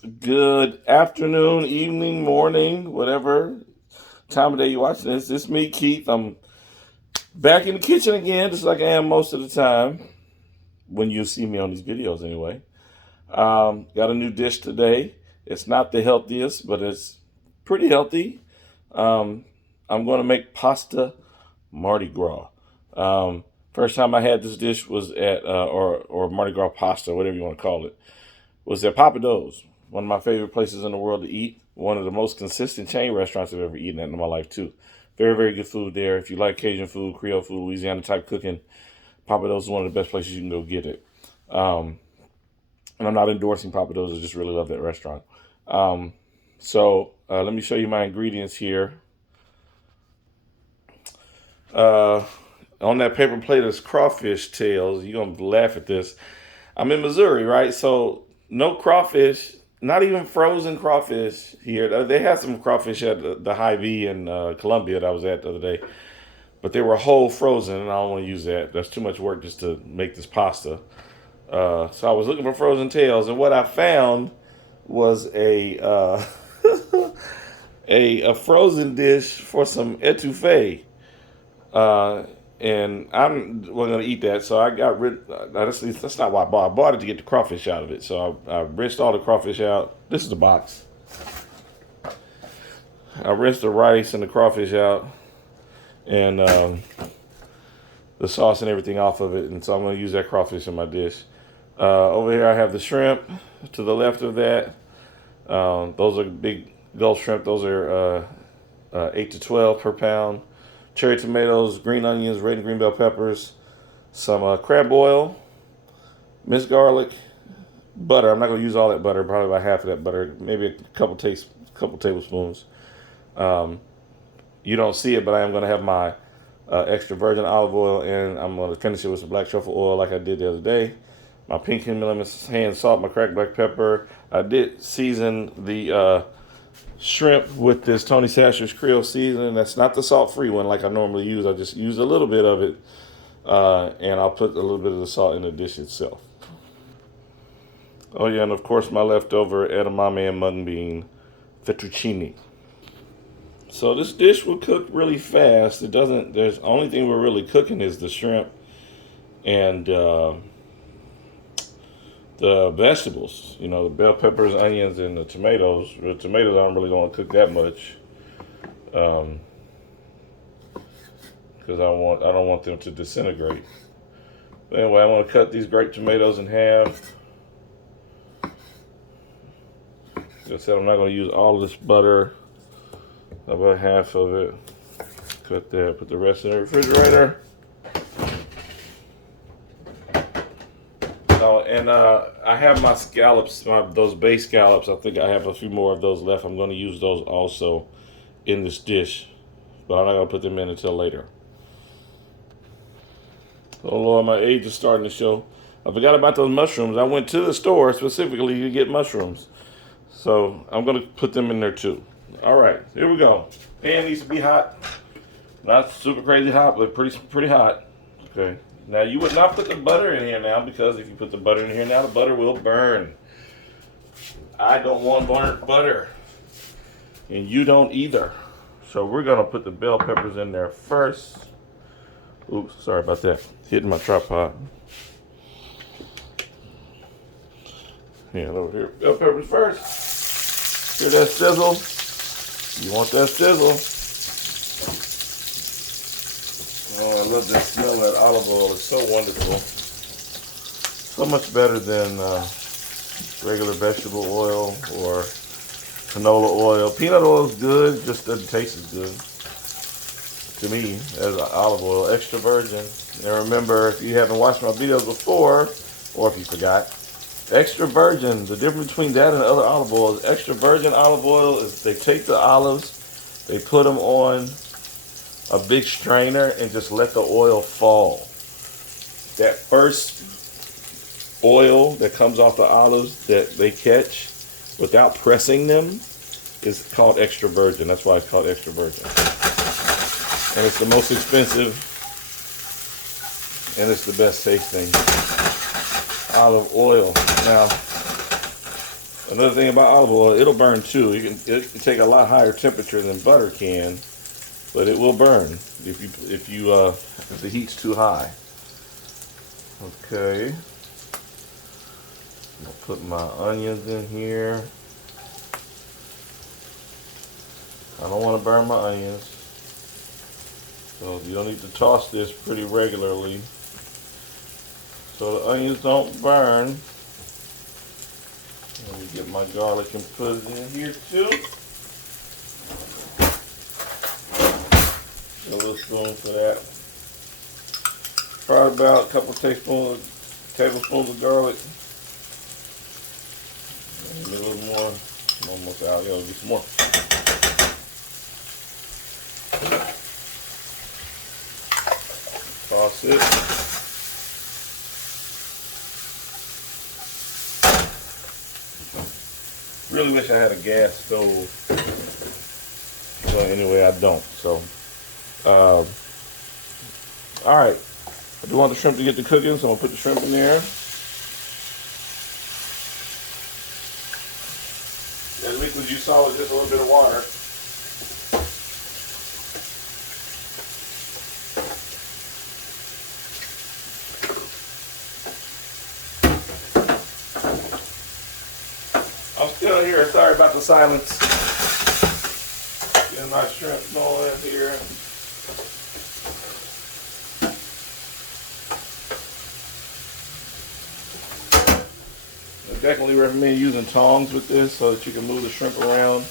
Good afternoon, evening, morning, whatever time of day you're watching this. It's me, Keith. I'm back in the kitchen again, just like I am most of the time when you see me on these videos anyway. Got a new dish today. It's not the healthiest, but it's pretty healthy. Um, I'm going to make pasta Mardi Gras. First time I had this dish was at, or Mardi Gras pasta, whatever you want to call it, was at Papa Do's, one of my favorite places in the world to eat. One of the most consistent chain restaurants I've ever eaten at in my life, too. Very, very good food there. If you like Cajun food, Creole food, Louisiana type cooking, Papa Do's is one of the best places you can go get it. And I'm not endorsing Papa Do's, I just really love that restaurant. Let me show you my ingredients here. On that paper plate is crawfish tails. You're going to laugh at this. I'm in Missouri, right? So no crawfish, not even frozen crawfish here. They had some crawfish at the Hy-Vee in Columbia that I was at the other day, but they were whole frozen, and I don't want to use that. That's too much work just to make this pasta. So I was looking for frozen tails, and what I found was a frozen dish for some etouffee. And I'm going to eat that, so I got rid. That's not why I bought. I bought it to get the crawfish out of it. So I rinsed all the crawfish out. This is the box. I rinsed the rice and the crawfish out, and the sauce and everything off of it. And so I'm going to use that crawfish in my dish. Over here I have the shrimp. To the left of that, those are big Gulf shrimp. Those are 8 to 12 per pound. Cherry tomatoes, green onions, red and green bell peppers, some crab oil, minced garlic, butter. I'm not going to use all that butter, probably about half of that butter, maybe a couple tablespoons. You don't see it, but I am going to have my extra virgin olive oil, and I'm going to finish it with some black truffle oil like I did the other day. My pink hand salt, my cracked black pepper. I did season the shrimp with this Tony Sasher's Creole seasoning. That's not the salt-free one like I normally use. I just use a little bit of it, and I'll put a little bit of the salt in the dish itself. Oh yeah, and of course my leftover edamame and mung bean fettuccine. So this dish will cook really fast. It doesn't. There's only thing we're really cooking is the shrimp and the vegetables, the bell peppers, onions, and the tomatoes. The tomatoes I don't really want to cook that much, because I don't want them to disintegrate. But anyway, I'm going to cut these grape tomatoes in half. Like I said, I'm not going to use all of this butter. About half of it. Cut that. Put the rest in the refrigerator. Oh, and I have my scallops, those bay scallops. I think I have a few more of those left. I'm going to use those also in this dish, but I'm not going to put them in until later. Oh Lord, my age is starting to show. I forgot about those mushrooms. I went to the store specifically to get mushrooms, so I'm going to put them in there too. All right, here we go. Pan needs to be hot. Not super crazy hot, but pretty hot. Okay. Now, you would not put the butter in here now, because if you put the butter in here now, the butter will burn. I don't want burnt butter. And you don't either. So we're going to put the bell peppers in there first. Oops, sorry about that. Hitting my tripod. Yeah, over here. Bell peppers first. Hear that sizzle? You want that sizzle. Oh, I love the smell of that olive oil. It's so wonderful. So much better than regular vegetable oil or canola oil. Peanut oil is good, just doesn't taste as good to me as olive oil. Extra virgin. And remember, if you haven't watched my videos before, or if you forgot, extra virgin, the difference between that and other olive oils, extra virgin olive oil is they take the olives, they put them on a big strainer and just let the oil fall. That first oil that comes off the olives that they catch without pressing them is called extra virgin. That's why it's called extra virgin. And it's the most expensive, and it's the best tasting olive oil. Now, Another thing about olive oil, it'll burn too. It can take a lot higher temperature than butter can, but it will burn if the heat's too high. Okay. I'll put my onions in here. I don't want to burn my onions. So you don't need to toss this pretty regularly so the onions don't burn. Let me get my garlic and put it in here too. A little spoon for that. Probably about a couple tablespoons of garlic. Maybe a little more. I'm almost out. Gotta get some more. Toss it. Really wish I had a gas stove. Well, anyway, I don't. So, all right. I do want the shrimp to get to cooking, so I'm gonna put the shrimp in there. That liquid you saw was just a little bit of water. I'm still here. Sorry about the silence. Getting my shrimp going here. I definitely recommend using tongs with this so that you can move the shrimp around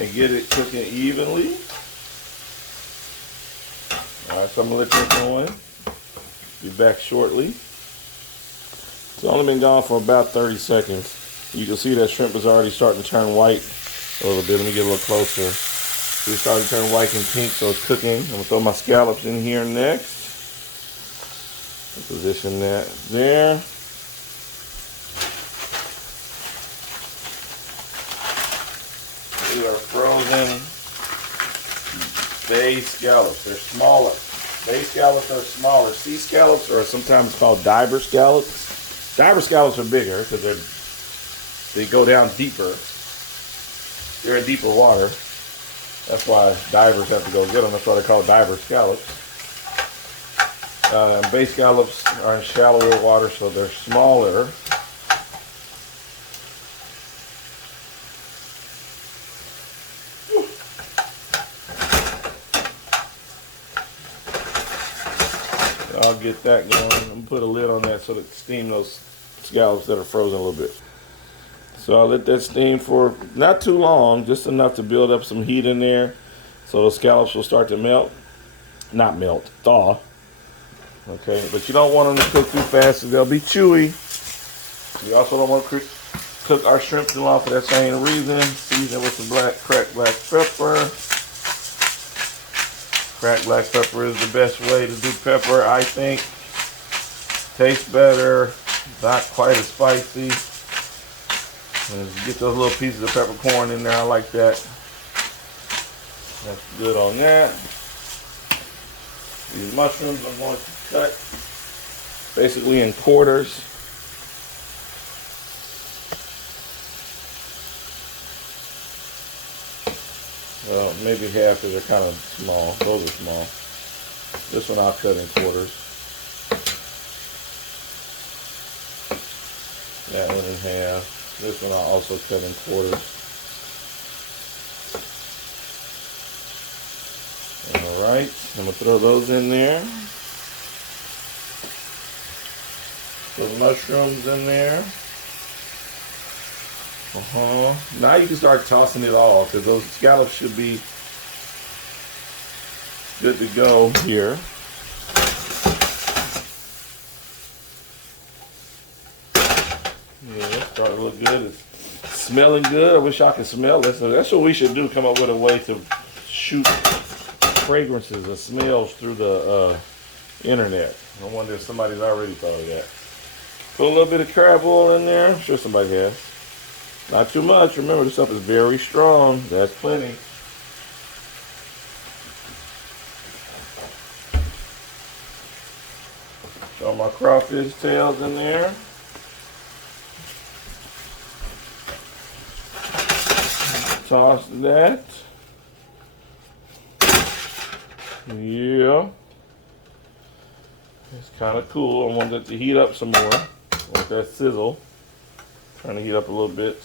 and get it cooking evenly. Alright, so I'm going to let this go. Be back shortly. It's only been gone for about 30 seconds. You can see that shrimp is already starting to turn white a little bit. Let me get a little closer. It's starting to turn white and pink, so it's cooking. I'm going to throw my scallops in here next. Position that there. These are frozen bay scallops. They're smaller. Bay scallops are smaller. Sea scallops are sometimes called diver scallops. Diver scallops are bigger because they go down deeper. They're in deeper water. That's why divers have to go get them. That's why they're called diver scallops. Bay scallops are in shallower water, so they're smaller. I'll get that going and put a lid on that so that steam those scallops that are frozen a little bit. So I'll let that steam for not too long, just enough to build up some heat in there so those scallops will start to melt. Not melt, thaw. Okay, but you don't want them to cook too fast because they'll be chewy. We also don't want to cook our shrimp too long for that same reason. Season with some cracked black pepper. Cracked black pepper is the best way to do pepper, I think. Tastes better, not quite as spicy. And get those little pieces of peppercorn in there, I like that. That's good on that. These mushrooms I'm going to cut basically in quarters. Well, maybe half because they're kind of small. Those are small. This one I'll cut in quarters. That one in half. This one I'll also cut in quarters. Alright, I'm going to throw those in there. Those mushrooms in there. Now you can start tossing it off because those scallops should be good to go here. Yeah, it's starting to look good. It's smelling good. I wish I could smell this. So that's what we should do, come up with a way to shoot fragrances and smells through the internet. I wonder if somebody's already thought of that. Put a little bit of crab oil in there. I'm sure somebody has. Not too much. Remember, this stuff is very strong. That's plenty. Throw my crawfish tails in there. toss that. Yeah. It's kind of cool. I want it to heat up some more. Let that sizzle. Trying to heat up a little bit.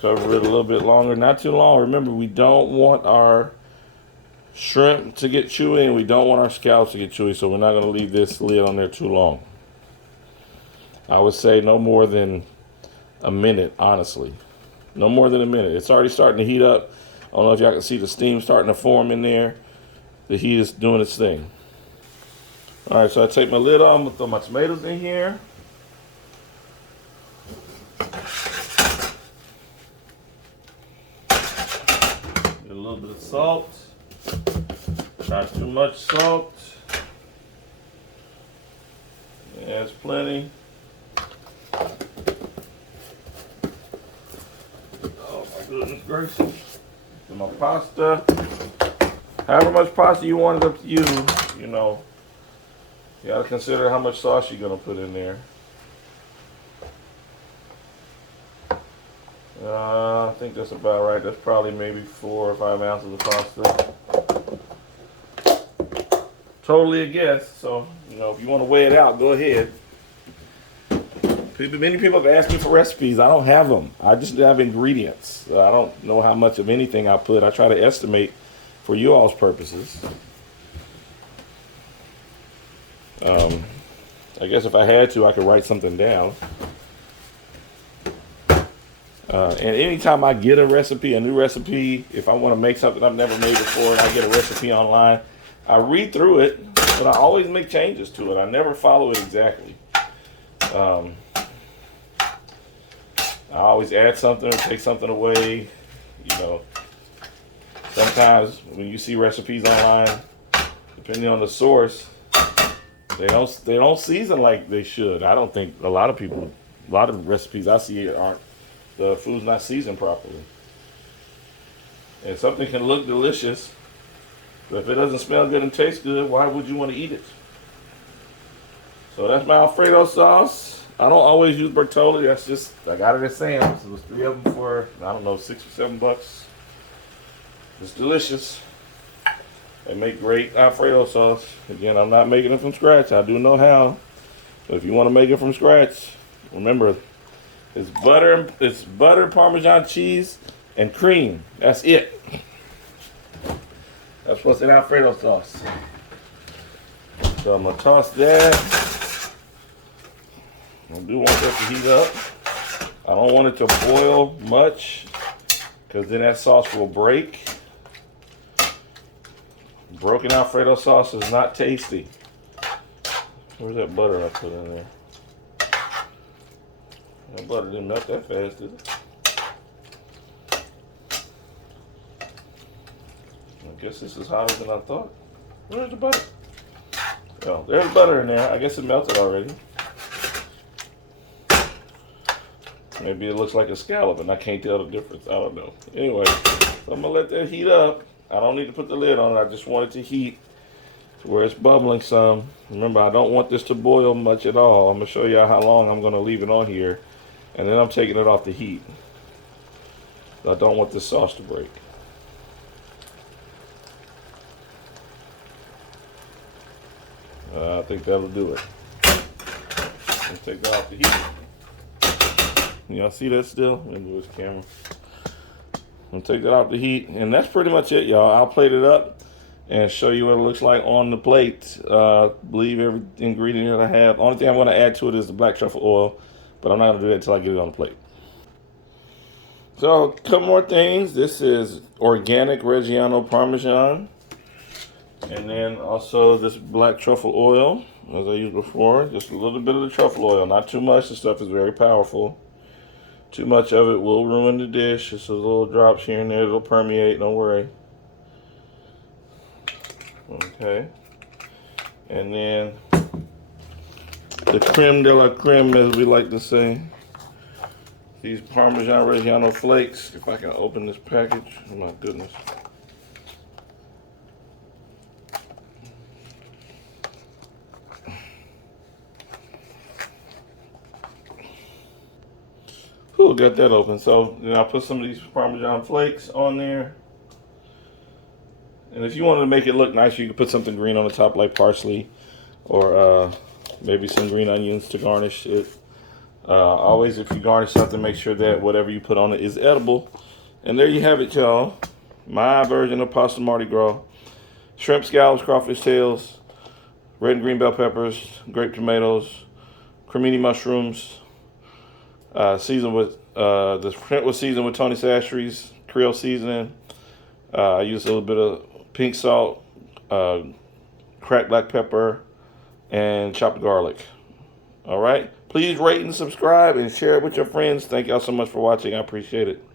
Cover it a little bit longer. Not too long. Remember, we don't want our shrimp to get chewy and we don't want our scallops to get chewy, so we're not going to leave this lid on there too long. I would say no more than a minute, honestly. No more than a minute. It's already starting to heat up. I don't know if y'all can see the steam starting to form in there. The heat is doing its thing. All right, so I take my lid off. I'm going to throw my tomatoes in here. Get a little bit of salt. Not too much salt. Yeah, that's plenty. Oh my goodness gracious. And my pasta. However much pasta you want it to use, you know, you gotta consider how much sauce you're gonna put in there. I think that's about right. That's probably maybe 4 or 5 ounces of pasta. Totally a guess. So, you know, if you want to weigh it out, go ahead. Many people have asked me for recipes. I don't have them. I just have ingredients. I don't know how much of anything I put. I try to estimate for you all's purposes. I guess if I had to, I could write something down. And anytime I get a recipe, a new recipe, if I want to make something I've never made before and I get a recipe online, I read through it, but I always make changes to it. I never follow it exactly. I always add something or take something away. You know, sometimes when you see recipes online, depending on the source, they don't season like they should. I don't think a lot of recipes I see aren't, the food's not seasoned properly. And something can look delicious, but if it doesn't smell good and taste good, why would you want to eat it? So that's my Alfredo sauce. I don't always use Bertolli. That's just, I got it at Sam's. It was 3 of them for, I don't know, $6 or $7. It's delicious. They make great Alfredo sauce. Again, I'm not making it from scratch. I do know how. But if you want to make it from scratch, remember, it's butter, Parmesan cheese, and cream. That's it. That's what's in Alfredo sauce. So I'm gonna toss that. I do want that to heat up. I don't want it to boil much, because then that sauce will break. Broken Alfredo sauce is not tasty. Where's that butter I put in there? That butter didn't melt that fast, did it? I guess this is hotter than I thought. Where's the butter? Oh, there's butter in there. I guess it melted already. Maybe it looks like a scallop and I can't tell the difference. I don't know. Anyway, so I'm going to let that heat up. I don't need to put the lid on it. I just want it to heat to where it's bubbling some. Remember, I don't want this to boil much at all. I'm going to show you how long I'm going to leave it on here. And then I'm taking it off the heat. I don't want this sauce to break. I think that'll do it. Let's take that off the heat. Y'all see that still? Let me move this camera. I'm gonna take that off the heat, and that's pretty much it, y'all. I'll plate it up and show you what it looks like on the plate. Believe every ingredient that I have. Only thing I'm gonna add to it is the black truffle oil, but I'm not gonna do that until I get it on the plate. So, a couple more things. This is organic Reggiano Parmesan. And then also this black truffle oil, as I used before. Just a little bit of the truffle oil, not too much. The stuff is very powerful. Too much of it will ruin the dish. Just a little drops here and there. It'll permeate, don't worry. Okay. And then the creme de la creme, as we like to say. These Parmesan Reggiano flakes. If I can open this package. Oh my goodness. Ooh, got that open. So then I'll put some of these Parmesan flakes on there. And if you wanted to make it look nice, you could put something green on the top like parsley or maybe some green onions to garnish it. Always, if you garnish something, make sure that whatever you put on it is edible. And there you have it, y'all. My version of pasta Mardi Gras. Shrimp, scallops, crawfish tails, red and green bell peppers, grape tomatoes, crimini mushrooms. Seasoned with the shrimp was seasoned with Tony Chachere's Creole seasoning. I used a little bit of pink salt, cracked black pepper, and chopped garlic. All right. Please rate and subscribe and share it with your friends. Thank y'all so much for watching. I appreciate it.